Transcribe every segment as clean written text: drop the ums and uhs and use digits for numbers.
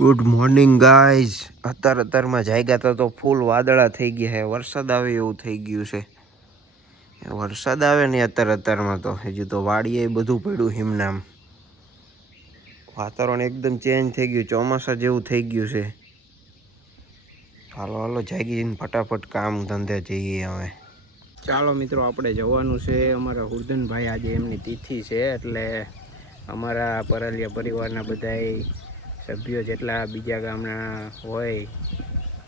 Good morning guys. અત્યારમાં જાગ્યા તો ફૂલ વાદળા થઈ ગયા છે. વરસાદ આવે એવું થઈ ગયું છે. વરસાદ આવે ને અત્યારમાં તો હજુ તો વાડીએ બધું પડ્યું હિમનામ. વાતાવરણ એકદમ ચેન્જ થઈ ગયું, ચોમાસા જેવું થઈ ગયું છે. હાલો હાલો જાગીને ફટાફટ કામ ધંધે જઈએ હવે. ચાલો મિત્રો, આપણે જવાનું છે. અમારા હુરધનભાઈ આજે એમની તિથિ છે, એટલે અમારા પરલિયા પરિવારના બધાય સભ્યો જેટલા બીજા ગામના હોય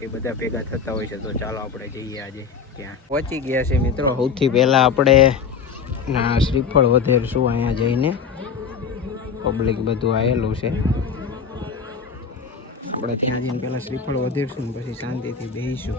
એ બધા ભેગા થતા હોય છે. તો ચાલો આપણે જઈએ આજે ત્યાં. પહોંચી ગયા છે મિત્રો. સૌથી પહેલાં આપણે શ્રીફળ વધેરશું અહીંયા જઈને. પબ્લિક બધું આવેલું છે. આપણે ત્યાં જઈને પહેલાં શ્રીફળ વધેરશું ને પછી શાંતિથી બેસીશું.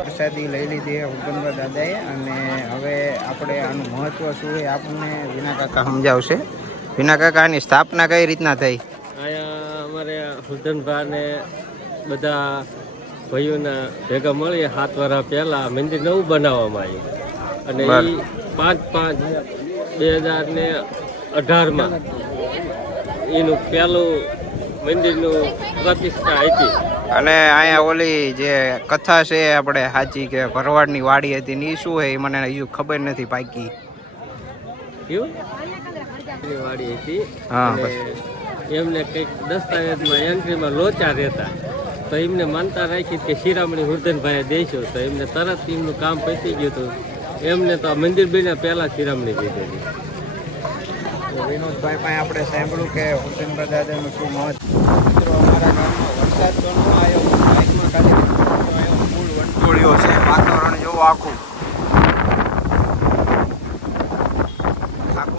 પ્રસાદી લઈ લીધી હુરધનભાઈ દાદાએ, અને હવે આપણે આનું મહત્વ શું છે આપણને વિના કાકા સમજાવશે. વિના કાકા, આની સ્થાપના કઈ રીતના થઈ? અહીંયા અમારે હુરધનભાઈને બધા ભાઈઓના ભેગા મળી 7 વર્ષ પહેલા મંદિર નવું બનાવવામાં આવ્યું, અને એ 5/5/2018માં એનું પહેલું મંદિરનું પ્રતિષ્ઠા હતી. અને અહીંયા ઓલી જે કથા છે આપણે સાચી કે ભરવાડની વાડી હતી ને, એ શું છે? એ મને હજુ ખબર નથી પાકી. વાડી હતી. હા, એમને કંઈક દસ્તાવેજમાં એન્ટ્રીમાં લોચા રહેતા, તો એમને માનતા રાખી કે શિરામણી હુરધનભાઈએ દેશું, તો એમને તરત એમનું કામ પતી ગયું હતું. એમને તો મંદિર બન્યા પહેલાં શિરામણી દીધેલી. વિનોદભાઈ પાસે આપણે સાંભળ્યું કે હુરધનભાઈ દાદાનું શું મહત્વ. મિત્રો, અમારા ગામમાં વરસાદ તો ન આવ્યો, બાઇકમાં ખાલી આવ્યો, ફૂલ વંટોળ્યો છે. વાતાવરણ જોવું આખું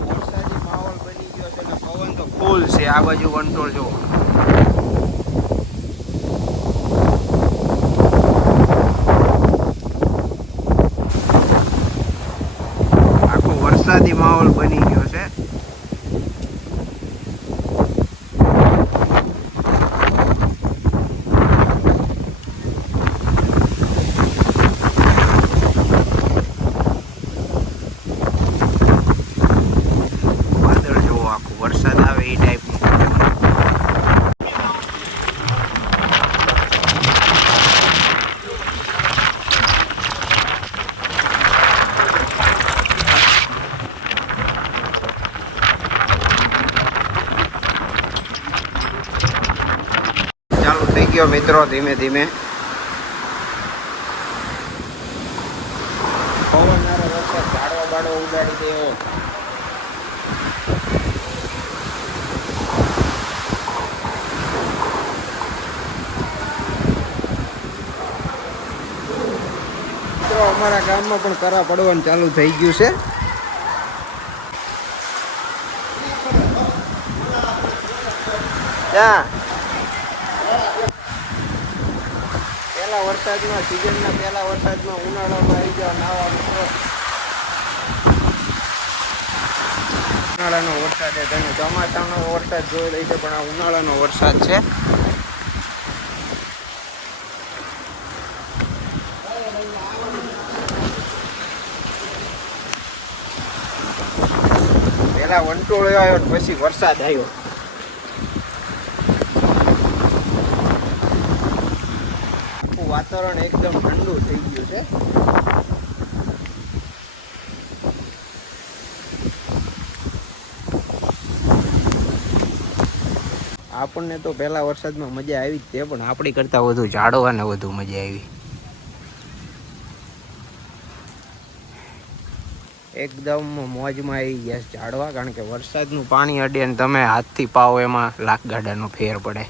વરસાદી માહોલ બની ગયો છે, ને પવન તો ફૂલ છે. આ બાજુ વંટોળ જોવો. આખો વરસાદી માહોલ બની ગયો છે. વરસાદ આવે એ ટાઈપનું. ચાલુ થઈ ગયો મિત્રો, ધીમે ધીમે. પવનવાળો વરસાદ ઝાડવા બાડો ઉડાડી દેવો. અમારા ગામમાં પણ કરા પડવાનું ચાલુ થઈ ગયું છે. પહેલા વરસાદમાં, સિઝનના પહેલા વરસાદમાં ઉનાળામાં આવી ગયા નાવાનું. ઉનાળાનો વરસાદ છે. તમે ચોમાસાનો વરસાદ જોઈ રહી છે, પણ આ ઉનાળાનો વરસાદ છે. પહેલા વંટોળ આવ્યો, પછી વરસાદ આવ્યો. વાતાવરણ એકદમ ઠંડુ થઈ ગયું છે. આપણને તો પહેલા વરસાદમાં મજા આવી જ તે, પણ આપણી કરતાં વધુ ઝાડવાને વધુ મજા આવી. એકદમ મોજમાં આવી ગયા ઝાડવા, કારણ કે વરસાદનું પાણી અડે ને તમે હાથથી પાવો એમાં લાખ ગાડાનો ફેર પડે.